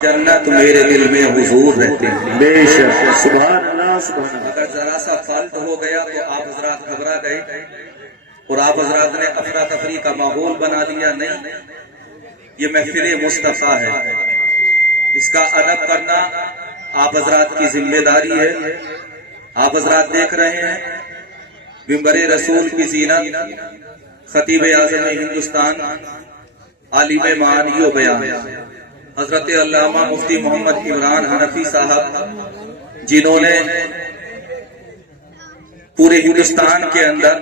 جنت میرے دل میں حضور رہتے ہیں۔ بے شک، سبحان اللہ سبحان اللہ۔ اگر ذرا سا فالٹ ہو گیا تو آپ حضرات گھبرا گئے اور آپ حضرات نے افراتفری کا ماحول بنا دیا۔ نہیں، یہ محفل مصطفیٰ ہے، اس کا ادب کرنا آپ حضرات کی ذمہ داری ہے۔ آپ حضرات دیکھ رہے ہیں منبر رسول کی زینت خطیب اعظم ہندوستان عالم معانی و بیان حضرت علامہ مفتی محمد عمران حنفی صاحب، جنہوں نے پورے ہندوستان کے اندر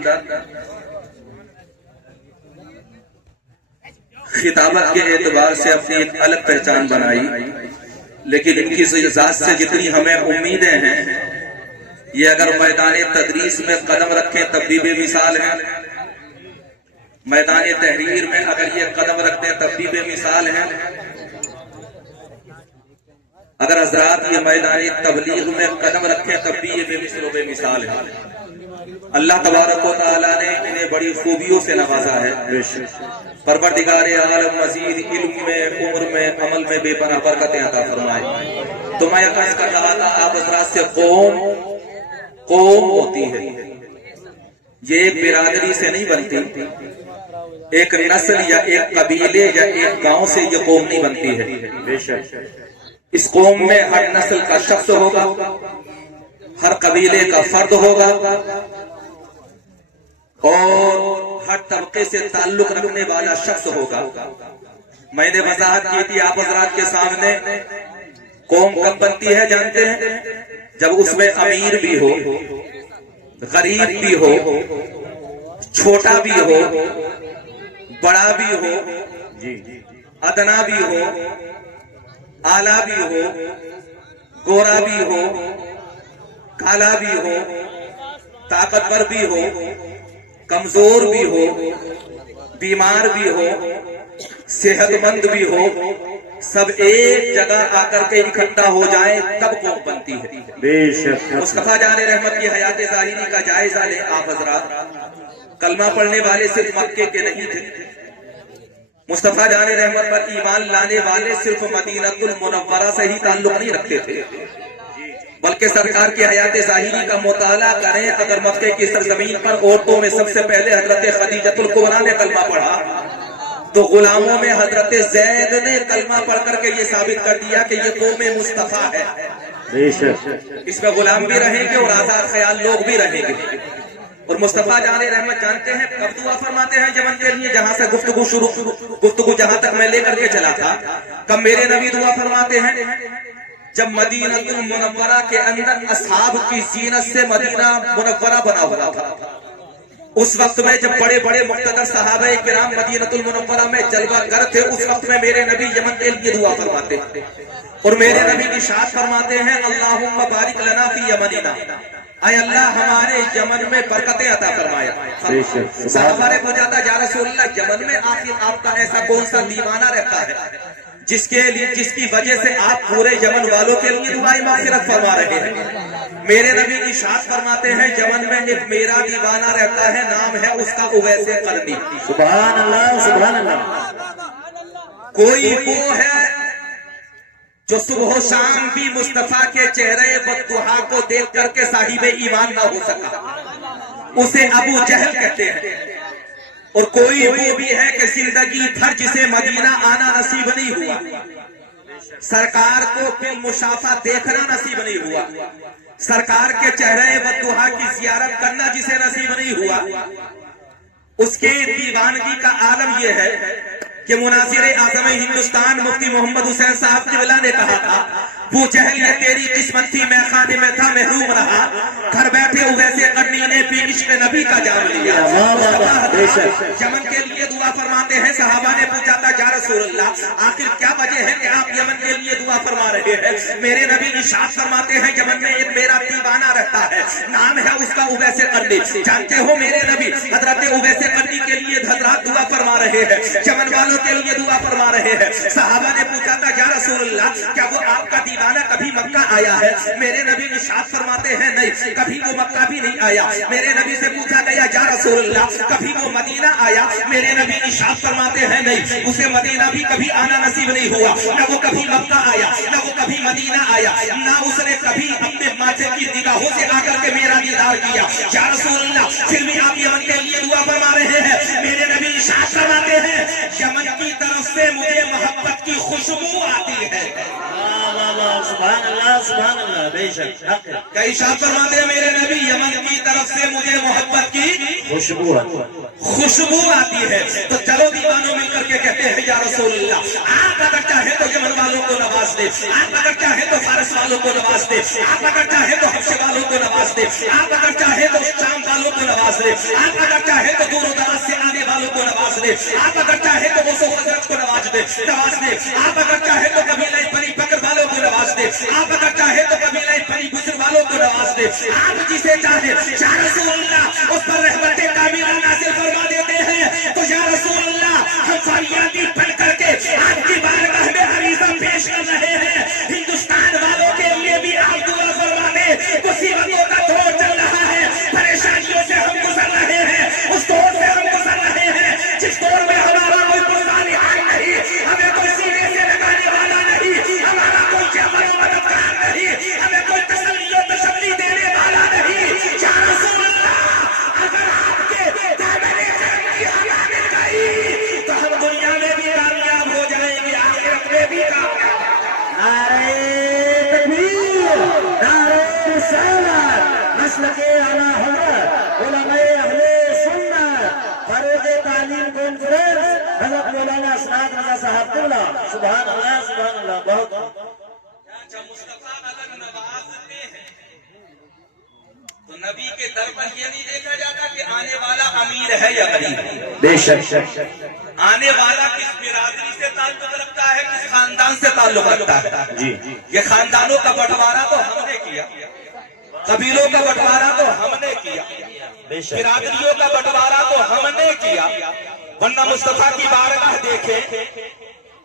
خطابت کے اعتبار سے اپنی ایک الگ پہچان بنائی، لیکن ان کی ذات سے جتنی ہمیں امیدیں ہیں، یہ اگر میدان تدریس میں قدم رکھیں تب بھی بے مثال ہیں، میدان تحریر میں اگر یہ قدم رکھتے تب بھی بے مثال ہیں، اگر حضرات یہ میدان تبلیغ میں قدم رکھیں تب بھی یہ بے مثل و بے مثال ہے۔ اللہ تبارک و تعالیٰ نے انہیں بڑی خوبیوں سے نوازا ہے۔ پروردگار عالم مزید علم میں، عمر میں، عمل میں بے پناہ برکتیں عطا فرمائے۔ تو میں عرض کر رہا تھا آپ حضرات سے، قوم ہوتی ہے، یہ ایک برادری سے نہیں بنتی، ایک نسل یا ایک قبیلے یا ایک گاؤں سے یہ قوم نہیں بنتی ہے۔ بے شک، اس قوم میں ہر نسل کا شخص ہوگا، ہر قبیلے کا فرد ہوگا، اور ہر طبقے سے تعلق رکھنے والا شخص ہوگا۔ میں نے وضاحت کی تھی آپ حضرات کے سامنے، قوم کب بنتی ہے جانتے ہیں؟ جب اس میں امیر بھی ہو، غریب بھی ہو، چھوٹا بھی ہو، بڑا بھی ہو، ادنا بھی ہو، آلہ بھی ہو، گورا بھی ہو، کالا بھی ہو، طاقتور بھی ہو، کمزور بھی ہو، بیمار بھی ہو، صحت مند بھی ہو، سب ایک جگہ آ کر کے اکٹھا ہو جائیں تب قوم بنتی ہے۔ بے شک، مصطفیٰ جان رحمت کی حیات ظاہری کا جائزہ لیں آپ حضرات۔ کلمہ پڑھنے والے صرف مکے کے نہیں تھے، مصطفیٰ جان رحمت پر ایمان لانے والے صرف مدینہ المنورہ سے ہی تعلق نہیں رکھتے تھے، بلکہ سرکار کی حیات ظاہری کا مطالعہ کریں، اگر مکے کی سرزمین پر عورتوں میں سب سے پہلے حضرت خدیجہ الکبریٰ نے کلمہ پڑھا تو غلاموں میں حضرت زید نے کلمہ پڑھ کر کے یہ ثابت کر دیا کہ یہ قوم مصطفیٰ ہے۔ بے شک، اس میں غلام بھی رہیں گے اور آزاد خیال لوگ بھی رہیں گے۔ اور مصطفیٰ جان رحمت جانتے ہیں کب دعا فرماتے ہیں یمن کے لیے؟ جہاں سے گفتگو جہاں تک میں لے کر کے چلا تھا، کب میرے نبی دعا فرماتے ہیں؟ جب مدینہ المنورہ کے اندر اصحاب کی زینت سے مدینہ منورہ بنا ہوا تھا، اس وقت میں جب بڑے بڑے مقتدر صحابہ کرام مدینہ المنورہ میں جلوہ گر تھے، اس وقت میں میرے نبی یمن کے لیے دعا فرماتے ہیں، اور میرے نبی ارشاد فرماتے ہیں اللہم بارک لنا فی یمننا، اے اللہ ہمارے یمن میں برکتیں عطا فرمایا۔ صحابہ نے پوچھا تھا یا رسول اللہ، یمن میں آخر آپ کا ایسا کون سا دیوانہ رہتا ہے جس کی وجہ سے آپ پورے یمن والوں کے لیے دعائیں مغفرت فرما رہے ہیں؟ میرے نبی ارشاد فرماتے ہیں یمن میں ایک میرا دیوانہ رہتا ہے، نام ہے اس کا اویس قرنی۔ سبحان اللہ سبحان اللہ۔ کوئی وہ ہے جو صبح و شام بھی مصطفیٰ کے چہرے بددعا کو دیکھ کر کے صاحب ایمان نہ ہو سکا، اسے ابو جہل کہتے ہیں۔ اور کوئی وہ بھی ہے کہ زندگی بھر جسے مدینہ آنا نصیب نہیں ہوا، سرکار کو بالمشافہ دیکھنا نصیب نہیں ہوا، سرکار کے چہرے بددعا کی زیارت کرنا جسے نصیب نہیں ہوا، اس کے دیوانگی کا عالم یہ ہے کہ مناظر اعظم ہندوستان مفتی محمد حسین صاحب قبلہ نے کہا تھا وہ جہل یہ تیری قسمت تھی، میں خانے میں تھا محروم رہا، گھر بیٹھے اویس قرنی نے بھی عشق نبی کا جام لیا۔ یمن کے لیے دعا فرماتے ہیں، صحابہ نے پوچھا تھا یا رسول اللہ آخر کیا وجہ ہے کہ آپ یمن کے لیے دعا فرما رہے ہیں میرے نبی ارشاد فرماتے ہیں یمن میں ایک میرا دیوانہ رہتا ہے نام ہے اس کا اویس قرنی جانتے ہو میرے نبی حضرت اویس قرنی کے لیے حضرات دعا فرما رہے ہیں یمن والوں کے لیے دعا فرما رہے ہیں صحابہ نے پوچھا تھا یا رسول اللہ کیا وہ آپ کا دیوانہ کبھی مکہ آیا ہے میرے نبی ارشاد فرماتے ہیں نہیں کبھی وہ مکہ بھی نہیں آیا میرے نبی سے پوچھا گیا یا رسول اللہ کبھی وہ مدینہ آیا میرے نبی ارشاد فرماتے ہیں نہیں اسے مدینہ بھی کبھی آنا نصیب نہیں ہوا نہ وہ کبھی مکہ آیا نہ وہ کبھی مدینہ آیا نہ اس نے کبھی اپنے ماجد کی نگاہوں سے آ کر کے میرا دیدار کیا یا رسول اللہ پھر بھی آپ یمن کے لیے دعا فرما رہے ہیں میرے نبی ارشاد فرماتے ہیں یمن کی طرف سے مجھے محبت کی خوشبو آتی ہے سبحان اللہ بے شک حق ہے کیا ارشاد فرماتے ہیں میرے نبی یمن کی طرف سے مجھے محبت کی خوشبو آتی ہے تو چلو دیوانوں مل کر کے کہتے ہیں یا رسول اللہ آپ اگر چاہے تو یمن والوں کو نواز دے آپ اگر چاہے تو فارس والوں کو نواز دے آپ اگر چاہے تو حبشے والوں کو نواز دے آپ اگر چاہے تو شام والوں کو نواز دے آپ اگر چاہے تو دور و دراز سے آنے والوں کو نواز دے آپ اگر چاہے تو اوس و خزرج کو نواز دے آپ اگر چاہے تو قبیلہ بنی بکر والوں کو نواز دے آپ اگر چاہے تو قبیلہ بنی بکر والوں کو نواز دے آپ جسے چاہے یا رسول اللہ اس پر رحمت کاملہ نازل فرما دیتے ہیں تو یا رسول اللہ ہم فریادی بن کر کے آپ کی بارگاہ میں عریضہ پیش کر رہے ہیں ہندوستان والوں کے لیے بھی آپ دعا فرما دیں مصیبتوں کا دور چل رہا ہے پریشانیوں سے ہم گزر رہے ہیں اس دور سے ہم گزر رہے ہیں جس دور میں ہمارا کوئی قربانی حال نہیں ہمیں کوئی سینے سے لگانے والا نہیں ہمارا کوئی جبر و مددگار نہیں ہمیں کوئی تسلی و تشلی دینے والا نہیں یا رسول اللہ اگر آپ کے دامن کرم کی ہوا مل گئی تو ہم دنیا میں بھی کامیاب ہو جائیں گے آخرت میں بھی کامیاب نعرہ تکبیر نعرہ رسالت مسلک اعلی حضرت علماء اہل سنت فروغ تعلیم کانفرنس حضرت مولانا اسناد رضا صاحب قبلہ سبحان اللہ بہت مصطفیٰ اگر نوازتے ہیں تو نبی کے در پر یہ نہیں دیکھا جاتا کہ آنے والا امیر ہے یا غریب بے شک آنے والا کس برادری سے تعلق رکھتا ہے کس خاندان سے تعلق رکھتا ہے جی یہ خاندانوں کا بٹوارا تو ہم نے کیا قبیلوں کا بٹوارا تو ہم نے کیا بے شک برادریوں کا بٹوارا تو ہم نے کیا ورنہ مصطفیٰ کی بارگاہ دیکھے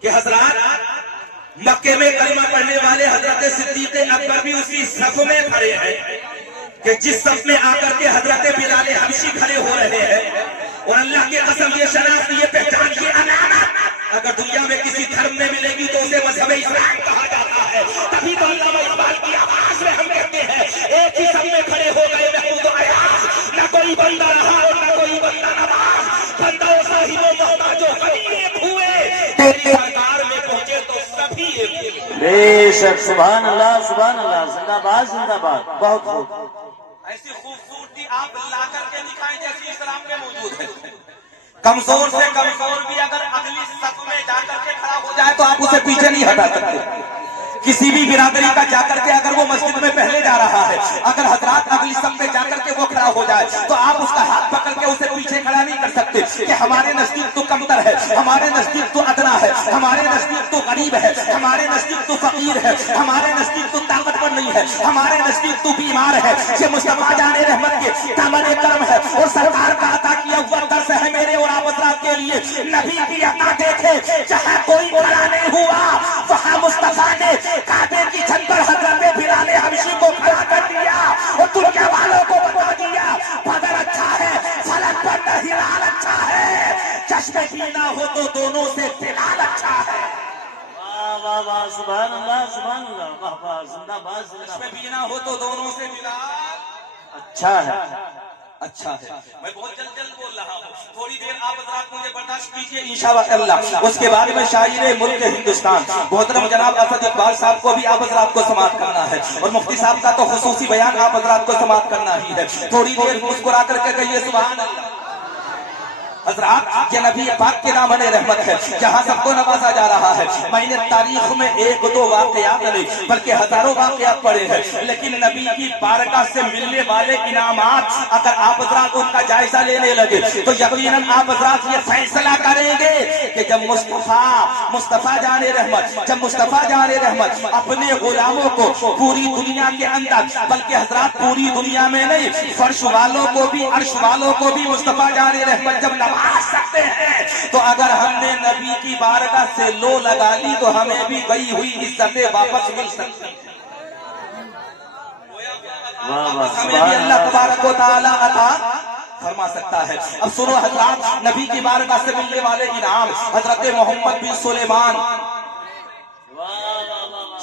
کہ حضرات مکے میں کلمہ پڑھنے والے حضرت صدیق اکبر بھی اسی صف میں کھڑے ہیں کہ جس صف میں آ کر کے حضرت بلال حبشی کھڑے ہو رہے ہیں اور اللہ کی قسم یہ شناخت یہ پہچان کی علامت اگر دنیا میں کسی دھرم میں ملے گی تو اسے مذہب اسلام کہا جاتا ہے تبھی تو علامہ اقبال کی آواز میں ہم کہتے ہیں ایک ہی صف میں کھڑے ہو گئے محمود و ایاز نہ کوئی بندہ رہا اور نہ کوئی بندہ نواز بندہ و صاحب و محتاج و غنی ایک ہوئے تیری سرکار میں پہنچے تو سبھی ایک ہوئے بے شک سبحان اللہ زندہ باد بہت ایسی خوبصورتی آپ لا کر کے دکھائیں جیسی اسلام میں موجود ہے کمزور سے کمزور بھی اگر اگلی صف میں جا کر کے کھڑا ہو جائے تو آپ اسے پیچھے نہیں ہٹا سکتے کسی بھی برادری کا جا کر کے اگر وہ مسجد میں پہلے جا رہا ہے اگر حضرات اگلی صف میں جا کر کے وہ کھڑا ہو جائے تو آپ اس کا ہاتھ پکڑ کے اسے پیچھے کھڑا نہیں کر سکتے کہ ہمارے نزدیک تو کمتر ہے ہمارے نزدیک تو ادنا ہے ہمارے نزدیک تو غریب ہے ہمارے نزدیک تو فقیر ہے ہمارے نزدیک تو طاقتور نہیں ہے ہمارے نزدیک تو بیمار ہے یہ مصطفیٰ جان رحمت کے دامن کرم ہے اور سرکار کا عطا کیا ہوا درس ہے میرے اور آپ حضرات کے لیے نبی کی عطا دیکھے جہاں کوئی کھڑا نہیں ہوا وہاں مصطفیٰ نے کعبے کی چھت پر حضرت بلال حبشی کو کھڑا کر دیا اور دنیا والوں کو بتا دیا بدر اچھا ہے فلک پر ہلال اچھا ہے چشم پینا ہو تو دونوں سے بلال اچھا ہے سبحان اللہ زندہ باد چشم پینا ہو تو دونوں سے بلال اچھا ہے میں بہت جلد بول رہا ہوں تھوڑی دیر آپ حضرات مجھے برداشت کیجیے انشاءاللہ اس کے بعد میں شاعر ملک ہندوستان محترم جناب اسد اقبال صاحب کو بھی آپ حضرات کو سماعت کرنا ہے اور مفتی صاحب کا تو خصوصی بیان آپ حضرات کو سماعت کرنا ہی ہے تھوڑی دیر مسکرا کر کے کہیے سبحان اللہ حضرات یہ نبی پاک کے نام رحمت ہے جہاں سب کو نوازا جا رہا ہے. میں نے تاریخ میں ایک دو واقعات نہیں بلکہ ہزاروں واقعات پڑھے ہیں, لیکن نبی کی بارگاہ سے ملنے والے انعامات اگر آپ حضرات ان کا جائزہ لینے لگے تو یقیناً آپ حضرات یہ فیصلہ کریں گے کہ جب مصطفیٰ جان رحمت اپنے غلاموں کو پوری دنیا کے اندر بلکہ حضرات پوری دنیا میں نہیں فرش والوں کو بھی عرش والوں کو بھی مصطفیٰ جان رحمت جب نواز سکتے ہیں تو اگر ہم نے نبی کی بارگاہ سے لو لگا لی تو ہمیں بھی گئی ہوئی عزتیں واپس مل سکتی ہیں. ہمیں بھی اللہ تبارک و تعالی عطا فرما سکتا ہے. اب سنو حضرات نبی کی بارگاہ سے ملنے والے انعام. حضرت محمد بن سلیمان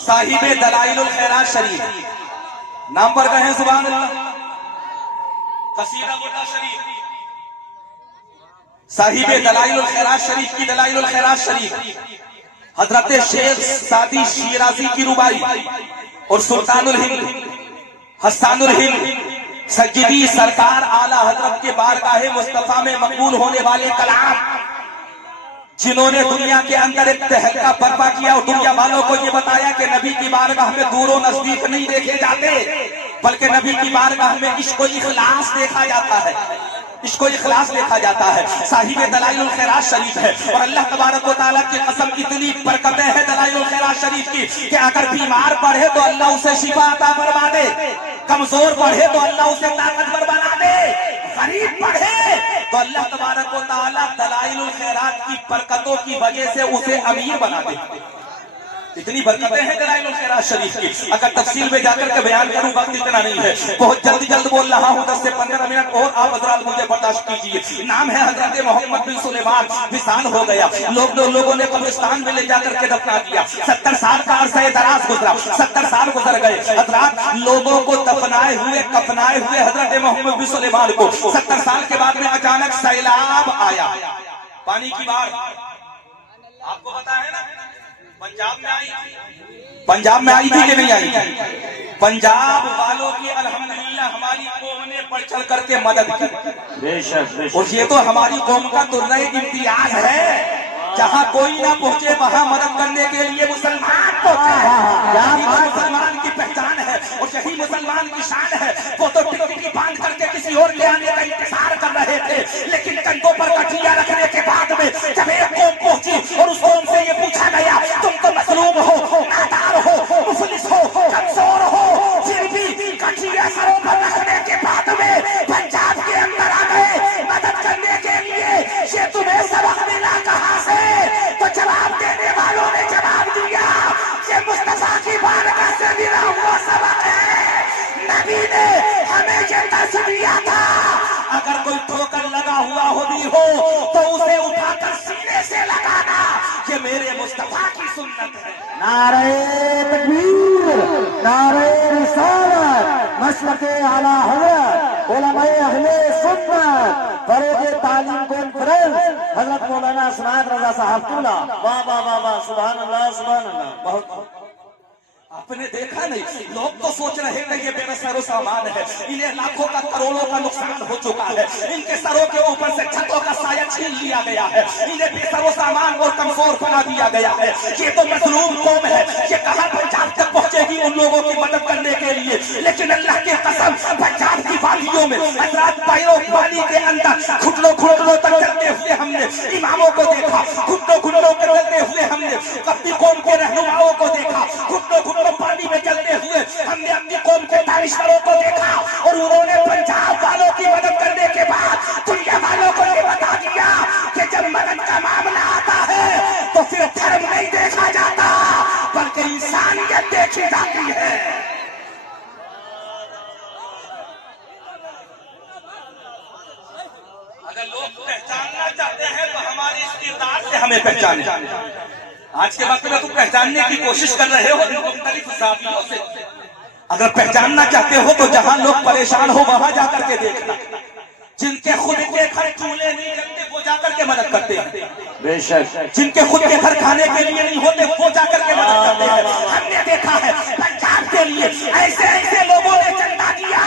صاحب دلائل الخیرات شریف نام پر گئے ہیں سبحان اللہ. قصیدہ بردہ شریف صاحب دلائل الخیرات شریف کی دلائل الخیرات شریف حضرت شیخ سعدی شیرازی کی ربائی اور سلطان الہند حسان الہند سجدی سرکار اعلی حضرت کے بارگاہ مصطفیٰ میں مقبول ہونے والے کلام جنہوں نے دنیا کے اندر ایک تہلکہ برپا کیا اور دنیا والوں کو یہ بتایا کہ نبی کی بارگاہ میں دور و نزدیک نہیں دیکھے جاتے بلکہ نبی کی بارگاہ میں عشق و اخلاص دیکھا جاتا ہے. عشق و اخلاص دیکھا جاتا ہے. صاحب دلائل الخیرات شریف ہے اور اللہ تبارک و تعالیٰ کی قسم اتنی برکتیں ہیں دلائل الخیرات شریف کی کہ اگر بیمار پڑھے تو اللہ اسے شفا عطا فرما دے, کمزور پڑھے تو اللہ اسے طاقتور بنا دے, غریب پڑھے تو اللہ تبارک و تعالیٰ دلائل الخیرات کی برکتوں کی وجہ سے اسے امیر بنا دے. اتنی برکتیں ہیں دلائل الخیرات شریف کی. اگر تفصیل میں جا کر کے بیان کروں وقت اتنا نہیں ہے, بہت جلد بول رہا ہوں 10 سے 15 منٹ اور آپ حضرات مجھے برداشت کیجیے. نام ہے حضرت محمد بن سلیمان. وصال ہو گیا, لوگوں نے قبرستان میں لے جا کر کے دفنا دیا. 70 سال کا عرصہ دراز گزرا, 70 سال گزر گئے. حضرات لوگوں کو دفنائے ہوئے کفنائے ہوئے حضرت محمد بن سلیمان کو 70 سال کے بعد میں اچانک سیلاب آیا, پانی کی بار. آپ کو پتا ہے نا پنجاب میں آئی تھی کہ نہیں آئی تھی؟ پنجاب والوں کی الحمدللہ ہماری قوم نے بڑھ چڑھ کر کے مدد کی اور یہ تو ہماری قوم کا تو نئے امتیاز ہے. جہاں کوئی نہ پہنچے وہاں مدد کرنے کے لیے مسلمان پہنچے. یہی مسلمان کی پہچان ہے اور یہی مسلمان کی شان ہے. وہ تو ٹکٹی باندھ کر کے کسی اور کے آنے کا انتظار کر رہے تھے, لیکن کندھوں پر کٹیاں رکھنے کے بعد میں جب ایک قوم پہنچی اور اس قوم سے یہ پوچھا گیا تم تو مظلوم ہو, نادار ہو, مفلس ہو, کمزور ہو, پھر بھی کٹیاں سروں پر رکھنے کے بعد میں پنجاب کے اندر آ گئے مدد کرنے کے لیے. یہ تمہیں سبق ملا کہاں سے؟ تو جواب دینے والوں نے جواب دیا یہ مصطفیٰ کی بارگاہ سے ملا ہوا سبق ہے. نبی نے ہمیں یہ درس دیا تھا اگر کوئی ٹھوکر لگا ہوا ہو تو اسے اٹھا کر سینے سے لگانا, یہ میرے مصطفیٰ کی سنت ہے. نعرہ تکبیر, نعرہ رسالت, مشرق اعلی حضرت علماء اہل سنت فروغ تعلیم کانفرنس حضرت مولانا سنات رضا صاحب قبلہ. واہ واہ واہ واہ, سبحان اللہ سبحان اللہ. بہت آپ نے دیکھا نہیں, لوگ تو سوچ رہے کہ یہ بے سر و سامان ہے, انہیں لاکھوں کا کروڑوں کا نقصان ہو چکا ہے, ان کے سروں کے اوپر سے چھتوں کا سایہ چھین لیا گیا ہے, انہیں بے سر و سامان اور کمزور بنا دیا گیا ہے. یہ تو مظلوم قوم ہے, یہ کہاں پنجاب تک پہنچے گی ان لوگوں کی مدد کرنے کے لیے. لیکن اللہ کی قسم پنجاب کی وادیوں میں حضرات پیروں پانی کے اندر گھٹنوں تک چلتے ہوئے ہم نے اماموں کو دیکھا, گھٹنوں کے چلتے ہوئے ہم نے اپنی قوم کے رہنماؤں کو دیکھا, گھٹنوں پانی میں چلتے ہوئے ہم نے اپنی قوم کے دانشوروں کو دیکھا اور انہوں نے پنجاب والوں کی مدد کرنے کے بعد دنیا والوں کو یہ بتا دیا کہ جب مدد کا معاملہ آتا ہے تو پھر دھرم نہیں دیکھا جاتا بلکہ انسانیت دیکھی جاتی ہے. اگر لوگ پہچاننا چاہتے ہیں تو ہماری استعداد سے ہمیں پہچانے. آج کے وقت میں تم پہچاننے کی کوشش کر رہے ہو مختلف زاویوں سے. اگر پہچاننا چاہتے ہو تو جہاں لوگ پریشان ہو وہاں جا کر کے دیکھنا. جن کے خود کے گھر چولہے نہیں جلتے وہ جا کر کے مدد کرتے ہیں. بے شک. جن کے خود کے گھر کھانے کے لیے نہیں ہوتے وہ جا کر کے مدد کرتے ہیں. ہم نے دیکھا ہے پنجاب کے لیے ایسے لوگوں نے چندہ دیا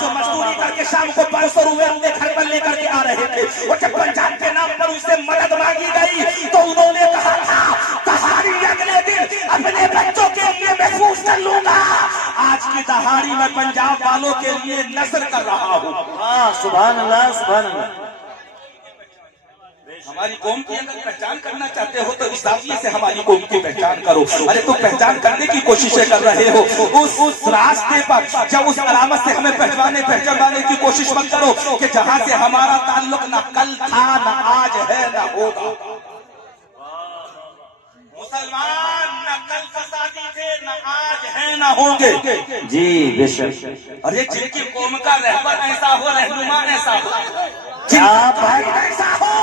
جو مزدوری کر کے شام کو 500 روپے اپنے گھر پر لے کر کے آ رہے تھے، اور جب پنجاب کے نام پر اسے مدد مانگی گئی تو انہوں نے کہا تھا دہاڑی اگلے دن اپنے بچوں کے لیے محفوظ کر لوں گا، آج کی دہاڑی میں پنجاب والوں کے لیے نذر کر رہا ہوں۔ سبحان اللہ سبحان اللہ۔ ہماری قوم کی اگر پہچان کرنا چاہتے ہو تو اس زاویے سے ہماری قوم کی پہچان کرو۔ ارے تم پہچان کرنے کی کوششیں کر رہے ہو، اس راستے پر جب اس علامت سے ہمیں پہچانوانے کی کوشش مت کرو کہ جہاں سے ہمارا تعلق نہ کل تھا نہ آج ہے نہ ہوگا۔ مسلمان نہ کل فسادی تھے نہ آج ہے نہ ہوں گے۔ جی بے شک۔ اور یہ جن کی قوم کا رہبر ایسا ہو، رہنما ایسا ہو، کیا بھائی ایسا ہو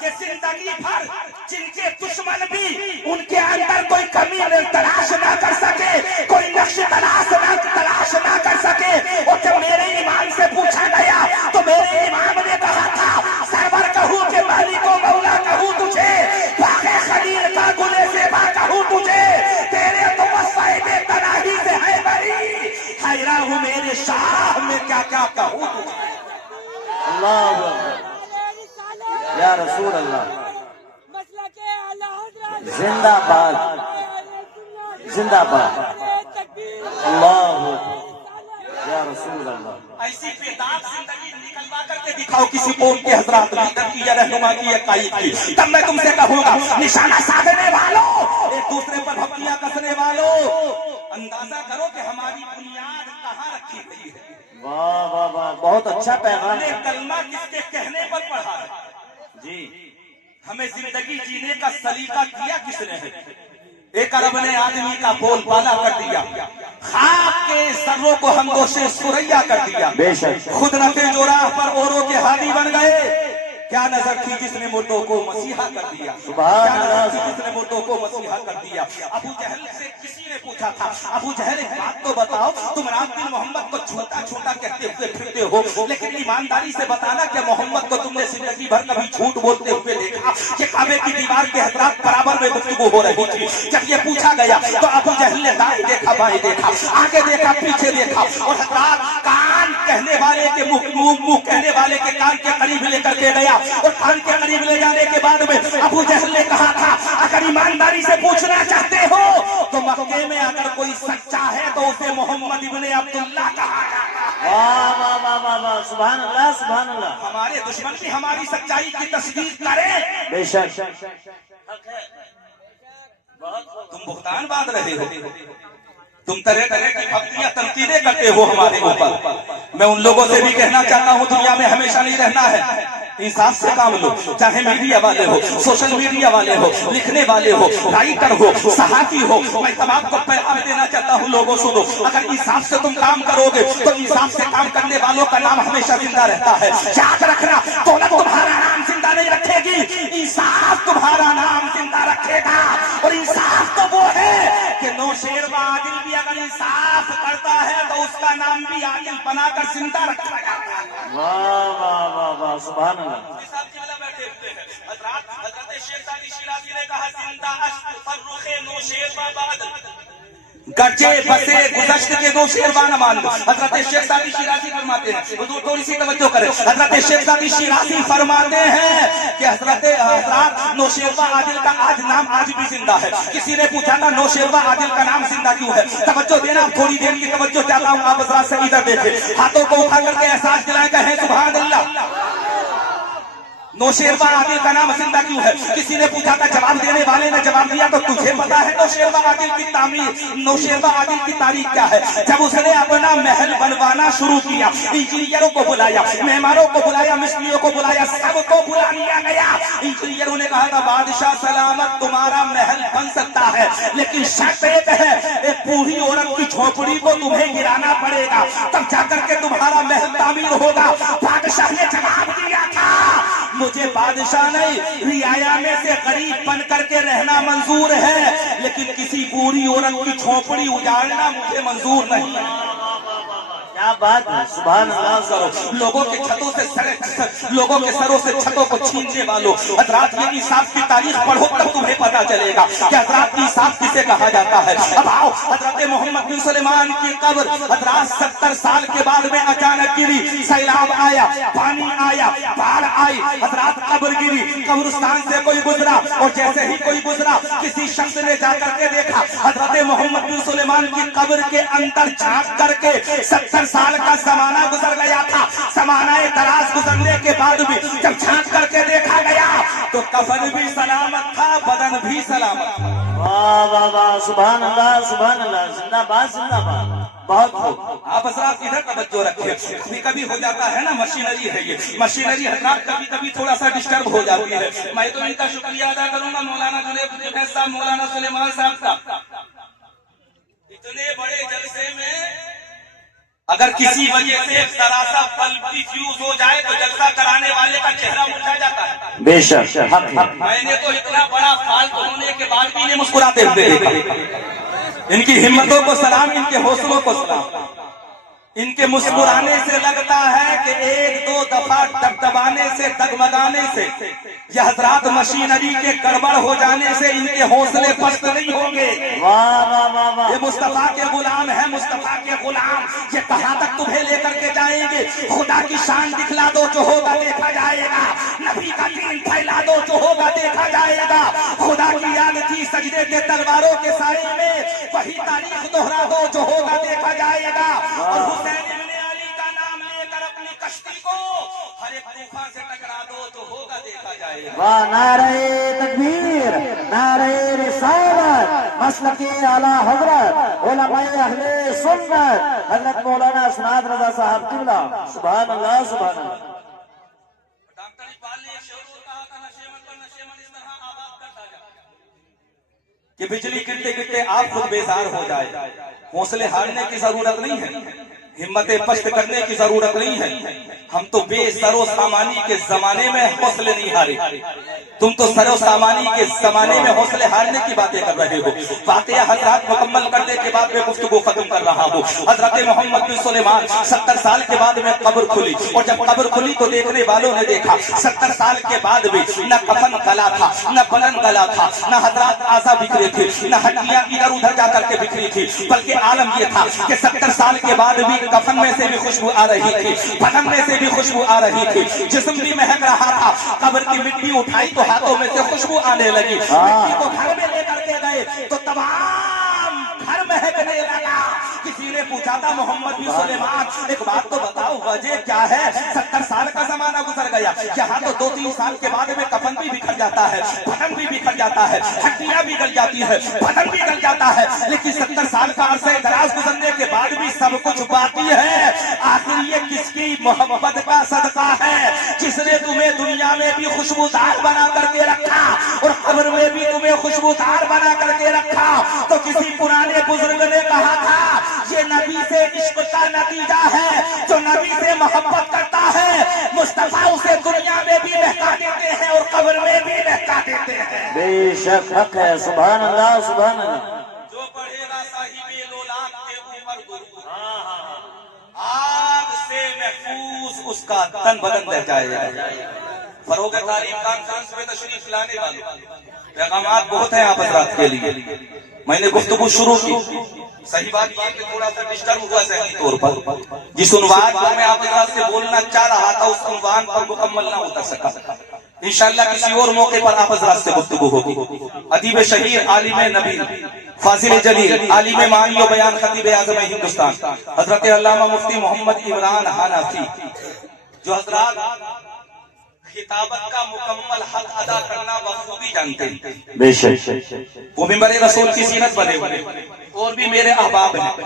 کہ زندگی بھر جن کے دشمن بھی ان کے اندر کوئی کمی تلاش نہ کر سکے، کوئی نقش تلاش نہ کر سکے۔ اور جب میرے امام سے پوچھا گیا تو میرے امام نے کہا تھا سرور کہوں کہ مالک و مولا کہوں تجھے، باغ خلیل کا گلے زیبا کہوں تجھے، تیرے تو وصفے بے تناہی سے ہے بری، حیران ہوں میرے شاہ میں کیا کیا کہوں تجھے۔ اللہ یا رسول اللہ، زندہ باد زندہ باد، اللہ یا رسول اللہ۔ ایسی بیدار زندگی نکلوا کر کے دکھاؤ کسی قوم کے حضرات، لیڈر کی یا رہنما کی یا قائد کی، تب میں تم سے کہوں گا نشانہ سادھنے والوں، ایک دوسرے پر بھپتیاں کسنے والوں، اندازہ کرو کہ ہماری بنیاد کہاں رکھی گئی ہے۔ واہ واہ واہ، بہت اچھا پیغام ہم نے ہے کلمہ کس کے کہنے پر پڑھا ہے؟ جی۔ ہمیں زندگی جینے کا سلیقہ کیا کس نے ہے؟ ایک عرب نے آدمی کا بول بالا کر دیا، خاک کے ذروں کو ہم دوشے سریا کر دیا، بے شک۔ خود نفع جو راہ پر اوروں کے ہادی بن گئے، کیا نظر تھی جس نے مردوں کو مسیحا کر دیا، سبحان کیا نظر تھی اللہ۔ جس نے مردوں کو مسیحا کر دیا۔ ابو جہل سے کسی نے پوچھا تھا ابو جہل ایک بات تو بتاؤ، تم رام دین محمد کو چھوٹا چھوٹا کہتے ہوئے پھرتے ہو، لیکن ایمانداری سے بتانا کہ محمد کو تم نے زندگی بھر کبھی جھوٹ بولتے ہوئے دیکھا کہ کعبے کی دیوار کے حضرات برابر میں گفتگو ہو رہی تھی۔ جب یہ پوچھا گیا تو ابو جہل نے دائیں دیکھا بائیں دیکھا، آگے دیکھا پیچھے دیکھا، اور حضرات کان کہنے والے کے منہ کہنے والے کے کان کے قریب لے کر کے گیا، اور کان کے قریب لے جانے کے بعد میں ابو جہل نے کہا تھا اگر ایمانداری سے پوچھنا چاہتے ہو تو مکے میں اگر کوئی سچا ہے تو اسے محمد ابن عبداللہ کہا جاتا ہے۔ واہ واہ واہ واہ واہ، سبحان اللہ سبحان اللہ۔ ہمارے دشمن بھی ہماری سچائی کی تصدیق کرے، بے شک۔ تم بہتان باندھ رہے ہو، تم طرح طرح کی بھکتیاں تنقیدیں کرتے ہو ہمارے اوپر۔ میں ان لوگوں سے بھی کہنا چاہتا ہوں دنیا میں ہمیشہ نہیں رہنا ہے، انصاف سے کام لو، چاہے میڈیا والے ہو، سوشل میڈیا والے ہو، لکھنے والے ہو، رائٹر ہو، صحافی ہو، میں تمام کو پیغام دینا چاہتا ہوں لوگوں سنو، اگر انصاف سے تم کام کرو گے تو انصاف سے کام کرنے والوں کا نام ہمیشہ زندہ رہتا ہے۔ یاد رکھنا دولت تمہارا نام زندہ نہیں رکھے گی، انصاف تمہارا نام زندہ رکھے گا، اور انصاف تو وہ ہے کہ نوشیر و عادل بھی اگر انصاف کرتا ہے تو اس کا نام بھی عادل بنا کر زندہ رکھا جاتا ہے۔ واہ واہ واہ واہ، سبحان اللہ۔ حضرت شیخ سعدی شیرازی نے کہا زندہ اشک فرخ نوشیر و عادل، گرچے بسے گزشت کے دو شیروان مان دو۔ حضرت شیخ سعدی شیرازی فرماتے ہیں، حضور تھوڑی سی توجہ کریں، حضرت شیخ سعدی شیرازی فرماتے ہیں کہ حضرت نوشیروہ عادل کا آج نام آج بھی زندہ ہے۔ کسی نے پوچھا تھا نوشیروہ عادل کا نام زندہ کیوں ہے؟ توجہ دینا، تھوڑی دیر کی توجہ چاہتا ہوں، آپ حضرات سے ادھر دیکھیں، ہاتھوں کو اٹھا کر کے احساس دلائیں، کہیں سبحان اللہ۔ نوشیروہ عادل کا نام زندہ کیوں ہے؟ کسی نے پوچھا تھا، جواب دینے والے نے جواب دیا تو تجھے پتا ہے نوشیروہ عادل کی تعمیر، نوشیروہ عادل کی تاریخ کیا ہے؟ جب اس نے اپنا محل بنوانا شروع کیا، انجینئروں کو بلایا، معماروں کو بلایا، مستریوں کو بلایا، سب کو بلا لیا گیا۔ انجینئروں نے کہا تھا بادشاہ سلامت تمہارا محل بن سکتا ہے، لیکن شرط ایک ہے، ایک بوڑھی عورت کی جھونپڑی کو تمہیں گرانا پڑے گا، تب جا کر کے تمہارا محل تعمیر ہوگا۔ بادشاہ نے جواب دیا تھا مجھے بادشاہ نہیں، رعایا میں سے غریب بن کر کے رہنا منظور ہے، لیکن کسی بوڑھی عورت کی جھونپڑی اجاڑنا مجھے منظور نہیں ہے۔ کیا بات ہے، سبحان اللہ. لوگوں کے چھتوں سے لوگوں کے سروں سے چھتوں کو چھیننے والوں، حضرات یہ انصاف کی تاریخ پڑھو تب تمہیں پتا چلے گا کہ حضرات انصاف کسے کہا جاتا ہے. اب آؤ، حضرت محمد بن سلیمان کی قبر حضرات 70 سال کے بعد میں اچانک گری. سیلاب آیا، پانی آیا، باڑھ آئی، حضرات قبر گری. قبرستان سے کوئی گزرا اور جیسے ہی کوئی گزرا کسی شخص نے جا کر کے دیکھا حضرت محمد بن سلیمان کی قبر کے اندر جھانک کر کے 70 سال کا زمانہ گزر گیا تھا. زمانہ دراز گزرنے کے بعد بھی جب جھانک کر کے دیکھا گیا تو کفن بھی سلامت تھا، بدن بھی سلامت تھا. واہ واہ واہ، سبحان اللہ سبحان اللہ. زندہ باد زندہ باد. بہت خوب. آپ حضرات ادھر توجہ رکھیں. کبھی کبھی ہو جاتا ہے نا، مشینری ہے یہ مشینری حضرات کبھی کبھی تھوڑا سا ڈسٹرب ہو جاتی ہے. میں تو ان کا شکریہ ادا کروں گا مولانا جنید صاحب، مولانا سلیمان صاحب کا. اتنے بڑے جلسے میں اگر کسی وجہ سے ذرا سا بلب بھی فیوز ہو جائے تو جلسہ کرانے والے کا چہرہ مرجھا جاتا ہے. بے شک حق ہے. میں نے تو اتنا بڑا فالتو ہونے کے بعد بھی انہیں مسکراتے ہوئے دیکھا. ان کی ہمتوں کو سلام، ان کے حوصلوں کو سلام. ان کے مسکرانے سے لگتا ہے کہ ایک دو دفعہ ڈبڈبانے سے، دگمگانے سے، یہ حضرات مشینری کے گڑبڑ ہو جانے سے ان کے حوصلے پست نہیں ہوں گے. واہ واہ واہ واہ. یہ مصطفیٰ کے غلام ہیں، مصطفیٰ کے غلام. یہ کہاں تک تمہیں لے کر کے جائیں گے؟ خدا کی شان دکھلا دو، جو ہوگا دیکھا جائے گا. نبی کا دین پھیلا دو، جو ہوگا دیکھا جائے گا. خدا کی یاد کی سجدے کے تلواروں کے سائے میں وہی تاریخ دوہرا دو، جو ہوگا دیکھا جائے گا. اور حسین ابن علی کا نام لے کر اپنی کشتی کو ہر ایک طوفان سے ٹکرا دو، جو ہوگا دیکھا جائے گا. واہ، نعرہ تکبیر، نعرہ رسالت، مسلک اعلیٰ حضرت علماء اہل سنت حضرت مولانا اسماعیل رضا صاحب قبلہ. سبحان اللہ سبحان اللہ. ڈاکٹر اقبال نے ایک شعر کہا تھا، نشے مت پر نشے مت اس طرح آباد کرتا جا کہ بجلی گرتے گرتے آپ خود بیزار ہو جائے. حوصلے ہارنے کی ضرورت نہیں ہے، ہمتیں پست کرنے کی ضرورت نہیں ہے. ہم تو بے سر و سامانی کے زمانے میں حوصلے نہیں ہارے. تم تو سر و سامانی کے زمانے میں حوصلے ہارنے کی باتیں کر رہے ہو. واقعہ حضرات مکمل کرنے کے بعد میں گفتگو ختم کر رہا ہوں. حضرت محمد بن سلیمان 70 سال کے بعد میں قبر کھلی، اور جب قبر کھلی تو دیکھنے والوں نے دیکھا 70 سال کے بعد بھی نہ کفن گلا تھا، نہ بدن گلا تھا، نہ حضرات اعضا بکھرے تھے، نہ ہڈیاں ادھر ادھر جا کر کے بکھری تھی. بلکہ عالم یہ تھا کہ 70 سال کے بعد بھی کفن میں سے بھی خوشبو آ رہی تھی، بدن میں سے بھی خوشبو آ رہی تھی، جسم بھی مہک رہا تھا. قبر کی مٹی اٹھائی تو ہاتھوں میں سے خوشبو آنے لگی. مٹی کو گھر میں لے کر کے گئے تو تمام گھر مہکنے لگا. کسی نے پوچھا تھا محمد بن سلیمان ایک بات تو بتاؤ، وجہ کیا ہے؟ 70 سال کا زمانہ گزر گیا، یہاں تو 2-3 سال کے بعد میں کفن بھی بکھر جاتا ہے، بدن بھی بکھر جاتا ہے، ہڈیاں بھی گل جاتی ہے، بدن بھی گل جاتا ہے، لیکن 70 سال کا عرصہ دراز گزرنے کے بعد بھی سب کچھ باقی ہے. آخر یہ کس کی محبت کا صدقہ ہے جس نے تمہیں دنیا میں بھی خوشبودار بنا کر کے رکھا اور قبر میں بھی تمہیں خوشبودار بنا کر کے رکھا؟ تو کسی پرانے بزرگ نے کہا تھا یہ نبی سے عشق کا نتیجہ ہے. جو نبی سے محبت کرتا ہے مصطفیٰ اسے دنیا میں بھی مہکا دیتے ہیں اور قبر میں بھی مہکا دیتے ہیں. بے شک حق ہے. سبحان اللہ سبحان اللہ. جو پڑھے گا صاحب لولاک کے اوپر درود، آگ سے محفوظ اس کا تن بدن رہ جائے گا. فروغ تعلیم کانفرنس میں تشریف لانے والے پیغامات بہت ہیں آپ حضرات کے لیے. میں نے گفتگو شروع کی، صحیح بات یہ کہ تھوڑا سا ڈسٹرب ہوا ذہنی طور پر. جس عنوان پر میں آپ حضرات سے بولنا چاہ رہا تھا اس عنوان پر مکمل نہ اتر سکا. انشاءاللہ کسی اور موقع پر آپ حضرات سے گفتگو ہوگی. ادیب شہیر، عالم نبی، فاضل جلیل، عالم معنی و بیان، خطیب اعظم ہندوستان حضرت علامہ مفتی محمد عمران حنفی، جو حضرات خطابت کا مکمل حق ادا کرنا بخوبی جانتے ہیں. بے شک. وہ ممبر رسول کی زینت بنے ہوئے، اور بھی میرے احباب ہیں،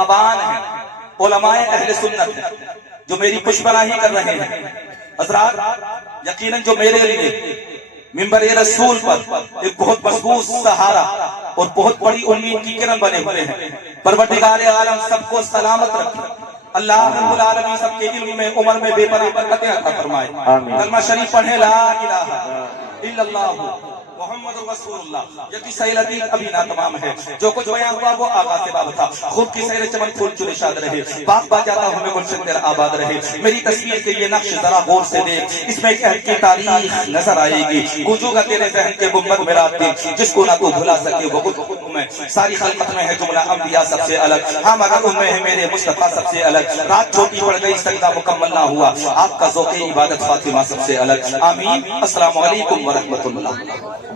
آبان ہیں، علماء اہل سنت ہیں جو میری پشپناہی کر رہے ہیں. حضرات یقیناً جو میرے لیے ممبر رسول پر ایک بہت مضبوط سہارا اور بہت بڑی امید کی کرن بنے ہوئے ہیں. پروردگار عالم سب کو سلامت رکھے. اللہ رب العالمین سب کے علم میں، عمر میں بے پناہ برکتیں عطا فرمائے. کلمہ شریف پڑھیں، لا الہ الا اللہ محمد رسول اللہ یہ کی سیل عتیق ابھی نہ تمام ہے جو کچھ بیان ہوا وہ آغاز سے باب تھا خوب کی سیر چمن پھول چلے شاد رہے باغ با جاتا ہوں میں گلشن تیرا آباد رہے میری تصویر کے یہ نقش ذرا غور سے دیکھ اس میں ایک عہد کی تاریخ نظر آئے گی گونجو گا تیرے ذہن کے گنبد میں رات دن جس کو نہ تو بھلا سکے وہ خود میں ساری خلقت میں ہے جملہ انبیاء سب سے الگ ہاں مگر ان میں ہے میرے مصطفیٰ سب سے الگ رات چھوٹی پڑ گئی سجدہ مکمل نہ ہوا آپ کا ذوق عبادت فاطمہ سب سے الگ آمین السلام علیکم ورحمۃ اللہ